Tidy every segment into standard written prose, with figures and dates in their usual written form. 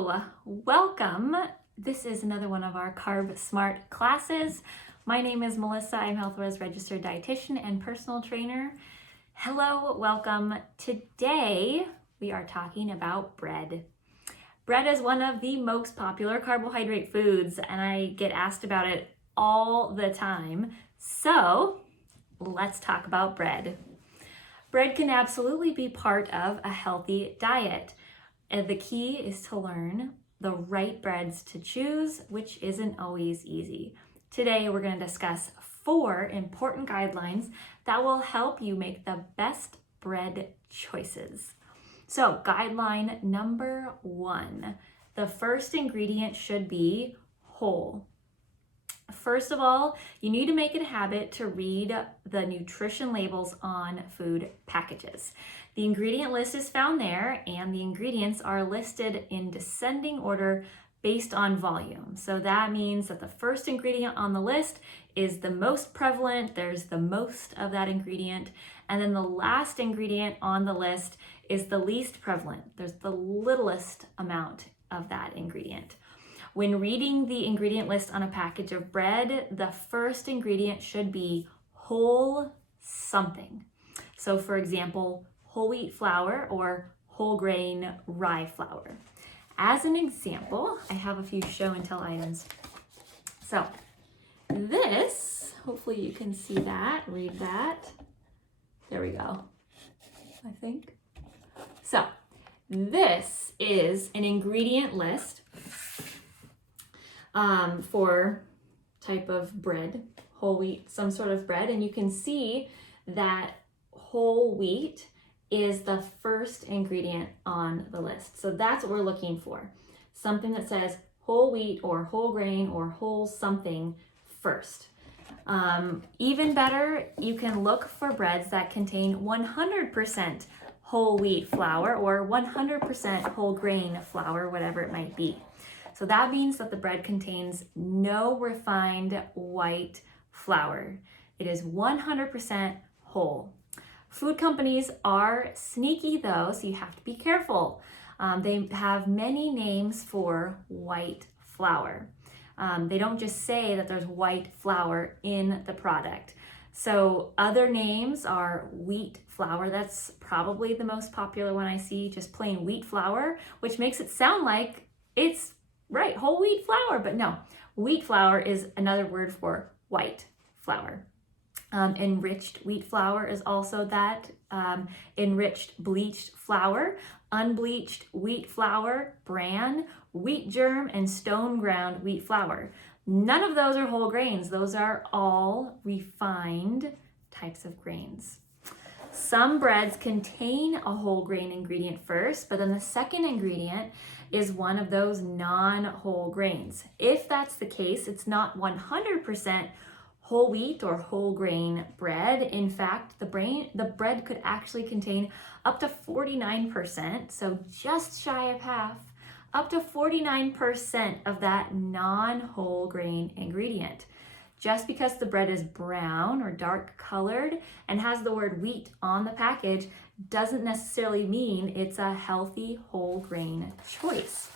Hello, welcome. This is another one of our Carb Smart classes. My name is Melissa. I'm HealthWise registered dietitian and personal trainer. Hello, welcome. Today we are talking about bread. Bread is one of the most popular carbohydrate foods, and I get asked about it all the time. So let's talk about bread. Bread can absolutely be part of a healthy diet. And the key is to learn the right breads to choose, which isn't always easy. Today, we're going to discuss 4 important guidelines that will help you make the best bread choices. So, guideline number 1, the first ingredient should be whole. First of all, you need to make it a habit to read the nutrition labels on food packages. The ingredient list is found there, and the ingredients are listed in descending order based on volume. So that means that the first ingredient on the list is the most prevalent, there's the most of that ingredient, and then the last ingredient on the list is the least prevalent. There's the littlest amount of that ingredient. When reading the ingredient list on a package of bread, the first ingredient should be whole something. So for example, whole wheat flour or whole grain rye flour. As an example, I have a few show and tell items. So this, hopefully you can see that, read that. There we go, I think. So this is an ingredient list for type of bread, whole wheat, some sort of bread, and you can see that whole wheat is the first ingredient on the list. So that's what we're looking for. Something that says whole wheat or whole grain or whole something first. Even better, you can look for breads that contain 100% whole wheat flour or 100% whole grain flour, whatever it might be. So that means that the bread contains no refined white flour. It is 100% whole. Food companies are sneaky though, so you have to be careful. They have many names for white flour. They don't just say that there's white flour in the product. So other names are wheat flour. That's probably the most popular one I see, just plain wheat flour, which makes it sound like it's right, whole wheat flour, but no, wheat flour is another word for white flour. Enriched wheat flour is also that. Enriched bleached flour, unbleached wheat flour, bran, wheat germ, and stone ground wheat flour. None of those are whole grains. Those are all refined types of grains. Some breads contain a whole grain ingredient first, but then the second ingredient is one of those non-whole grains. If that's the case, it's not 100% whole wheat or whole grain bread. In fact, the bread could actually contain up to 49%, so just shy of half, up to 49% of that non-whole grain ingredient. Just because the bread is brown or dark colored and has the word wheat on the package doesn't necessarily mean it's a healthy whole grain choice.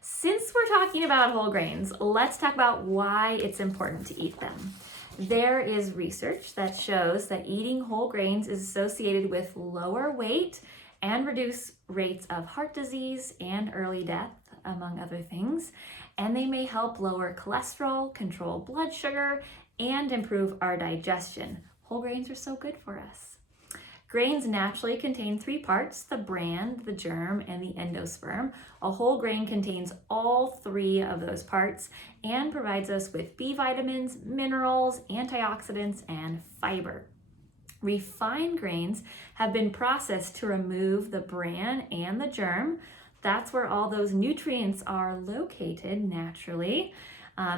Since we're talking about whole grains, let's talk about why it's important to eat them. There is research that shows that eating whole grains is associated with lower weight and reduced rates of heart disease and early death, among other things. And they may help lower cholesterol, control blood sugar, and improve our digestion. Whole grains are so good for us. Grains naturally contain 3 parts, the bran, the germ, and the endosperm. A whole grain contains all 3 of those parts and provides us with B vitamins, minerals, antioxidants, and fiber. Refined grains have been processed to remove the bran and the germ. That's where all those nutrients are located naturally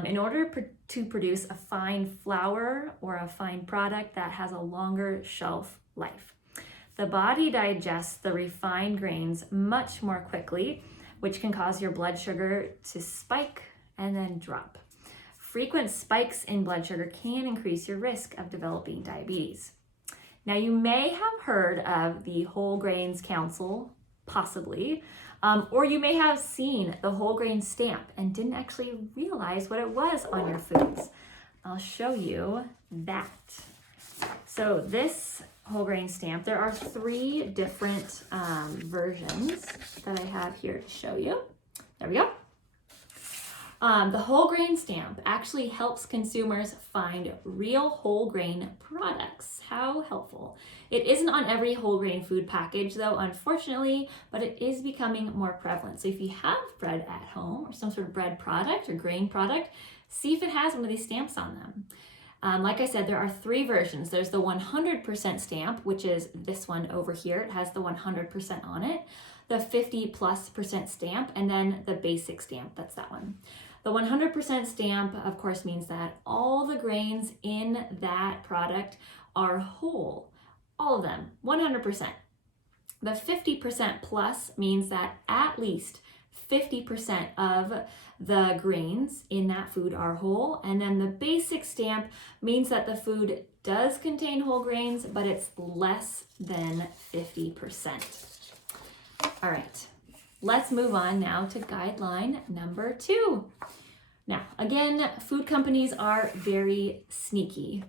in order to produce a fine flour or a fine product that has a longer shelf life. The body digests the refined grains much more quickly, which can cause your blood sugar to spike and then drop. Frequent spikes in blood sugar can increase your risk of developing diabetes. Now, you may have heard of the Whole Grains Council possibly. Or you may have seen the whole grain stamp and didn't actually realize what it was on your foods. I'll show you that. So this whole grain stamp, there are 3 different versions that I have here to show you. There we go. The whole grain stamp actually helps consumers find real whole grain products. How helpful. It isn't on every whole grain food package though, unfortunately, but it is becoming more prevalent. So if you have bread at home or some sort of bread product or grain product, see if it has one of these stamps on them. Like I said, there are 3 versions. There's the 100% stamp, which is this one over here. It has the 100% on it, the 50+% stamp, and then the basic stamp, that's that one. The 100% stamp, of course, means that all the grains in that product are whole, all of them, 100%. The 50% plus means that at least 50% of the grains in that food are whole. And then the basic stamp means that the food does contain whole grains, but it's less than 50%. All right, let's move on now to guideline number 2. Now, again, food companies are very sneaky.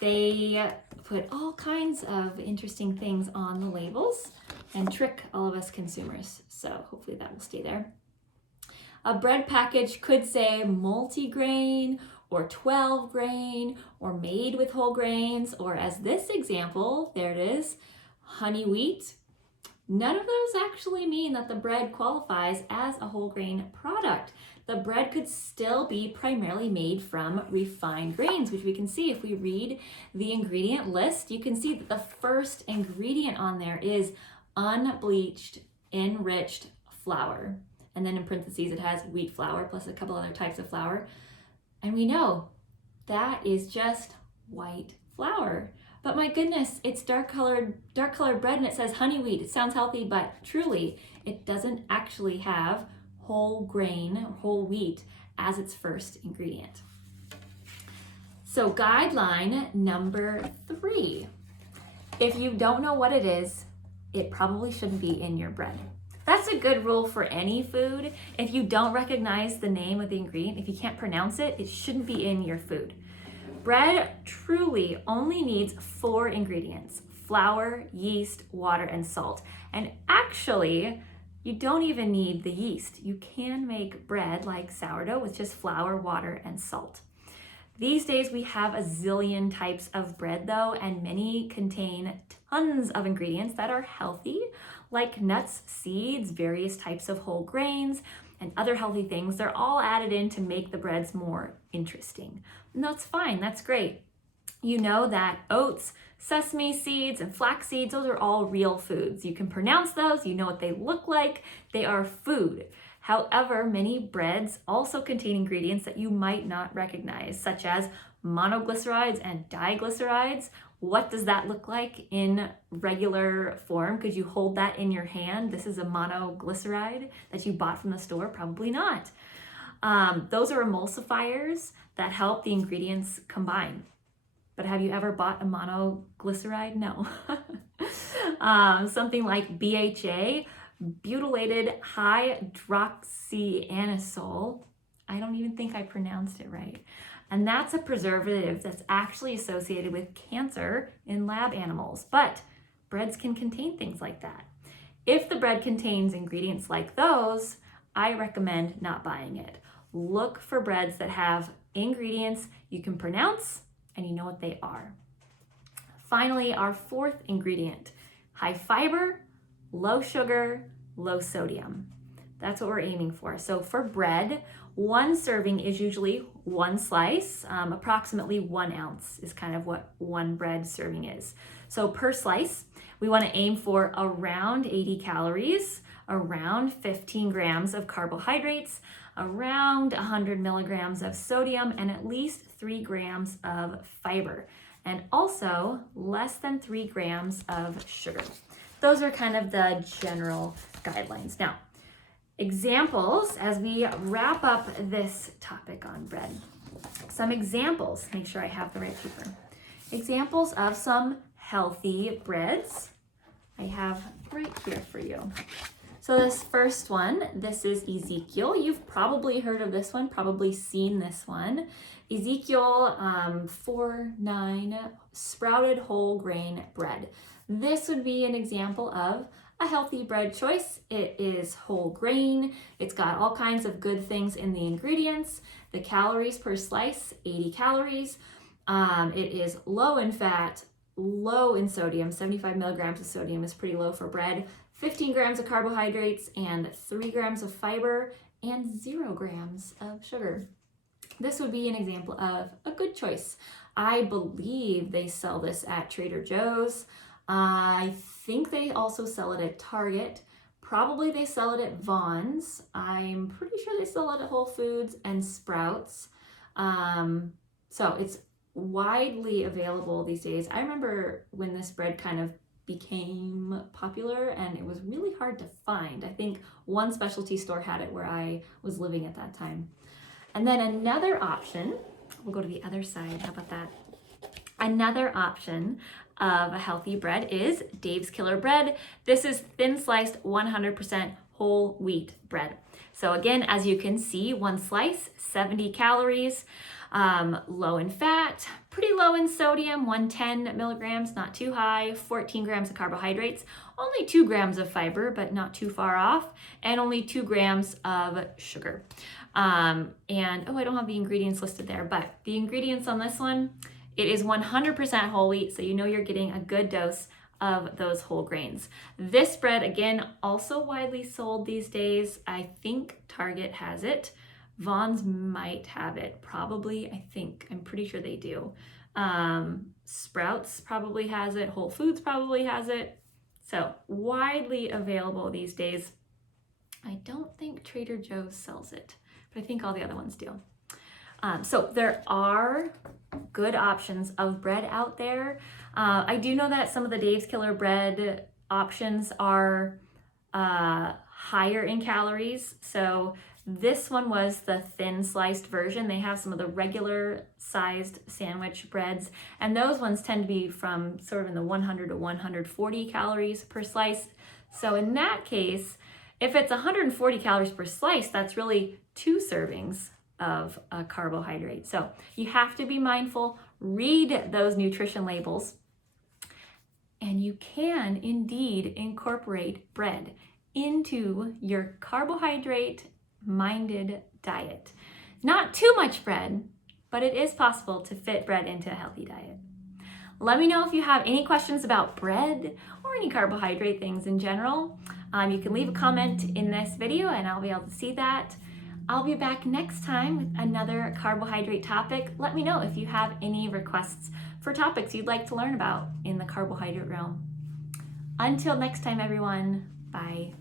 They put all kinds of interesting things on the labels and trick all of us consumers. So hopefully that will stay there. A bread package could say multigrain or 12 grain or made with whole grains, or as this example, there it is, honey wheat. None of those actually mean that the bread qualifies as a whole grain product. The bread could still be primarily made from refined grains, which we can see if we read the ingredient list. You can see that the first ingredient on there is unbleached, enriched flour. And then in parentheses, it has wheat flour plus a couple other types of flour. And we know that is just white flour. But my goodness, it's dark colored bread and it says honey wheat. It sounds healthy, but truly it doesn't actually have whole grain, whole wheat as its first ingredient. So guideline number 3. If you don't know what it is, it probably shouldn't be in your bread. That's a good rule for any food. If you don't recognize the name of the ingredient, if you can't pronounce it, it shouldn't be in your food. Bread truly only needs 4 ingredients: flour, yeast, water, and salt. And actually, you don't even need the yeast. You can make bread like sourdough with just flour, water, and salt. These days we have a zillion types of bread though, and many contain tons of ingredients that are healthy, like nuts, seeds, various types of whole grains, and other healthy things. They're all added in to make the breads more interesting. And that's fine, that's great. You know that oats, sesame seeds, and flax seeds, those are all real foods. You can pronounce those, you know what they look like, they are food. However, many breads also contain ingredients that you might not recognize, such as monoglycerides and diglycerides. What does that look like in regular form? Could you hold that in your hand? This is a monoglyceride that you bought from the store? Probably not. Those are emulsifiers that help the ingredients combine. But have you ever bought a monoglyceride? No. Something like BHA, butylated hydroxyanisole. I don't even think I pronounced it right. And that's a preservative that's actually associated with cancer in lab animals. But breads can contain things like that. If the bread contains ingredients like those, I recommend not buying it. Look for breads that have ingredients you can pronounce and you know what they are. Finally, our 4th ingredient: high fiber, low sugar, low sodium. That's what we're aiming for. So for bread, 1 serving is usually 1 slice. Approximately 1 ounce is kind of what 1 bread serving is. So per slice, we want to aim for around 80 calories, around 15 grams of carbohydrates, around 100 milligrams of sodium, and at least 3 grams of fiber, and also less than 3 grams of sugar. Those are kind of the general guidelines. Now, examples as we wrap up this topic on bread. Some examples, make sure I have the right paper. Examples of some healthy breads. I have right here for you. So this first one, this is Ezekiel. You've probably heard of this one, probably seen this one. Ezekiel 4:9, sprouted whole grain bread. This would be an example of a healthy bread choice. It is whole grain. It's got all kinds of good things in the ingredients. The calories per slice, 80 calories. It is low in fat, low in sodium. 75 milligrams of sodium is pretty low for bread. 15 grams of carbohydrates and 3 grams of fiber and 0 grams of sugar. This would be an example of a good choice. I believe they sell this at Trader Joe's. I think they also sell it at Target. Probably they sell it at Vons. I'm pretty sure they sell it at Whole Foods and Sprouts. So it's widely available these days. I remember when this bread kind of became popular and it was really hard to find. I think one specialty store had it where I was living at that time. And then another option, we'll go to the other side, how about that? Another option of a healthy bread is Dave's Killer Bread. This is thin sliced 100% whole wheat bread. So again, as you can see, one slice, 70 calories, low in fat, pretty low in sodium, 110 milligrams, not too high, 14 grams of carbohydrates, only 2 grams of fiber, but not too far off, and only 2 grams of sugar. I don't have the ingredients listed there, but the ingredients on this one, it is 100% whole wheat, so you know you're getting a good dose of those whole grains. This bread, again, also widely sold these days. I think Target has it. Vons might have it, probably, I'm pretty sure they do. Sprouts probably has it, Whole Foods probably has it. So widely available these days. I don't think Trader Joe's sells it, but I think all the other ones do. So there are good options of bread out there. I do know that some of the Dave's Killer Bread options are higher in calories. So this one was the thin sliced version. They have some of the regular sized sandwich breads, and those ones tend to be from sort of in the 100 to 140 calories per slice. So in that case, if it's 140 calories per slice, that's really 2 servings of a carbohydrate. So you have to be mindful, read those nutrition labels, and you can indeed incorporate bread into your carbohydrate-minded diet. Not too much bread, but it is possible to fit bread into a healthy diet. Let me know if you have any questions about bread or any carbohydrate things in general. You can leave a comment in this video and I'll be able to see that. I'll be back next time with another carbohydrate topic. Let me know if you have any requests for topics you'd like to learn about in the carbohydrate realm. Until next time, everyone, bye.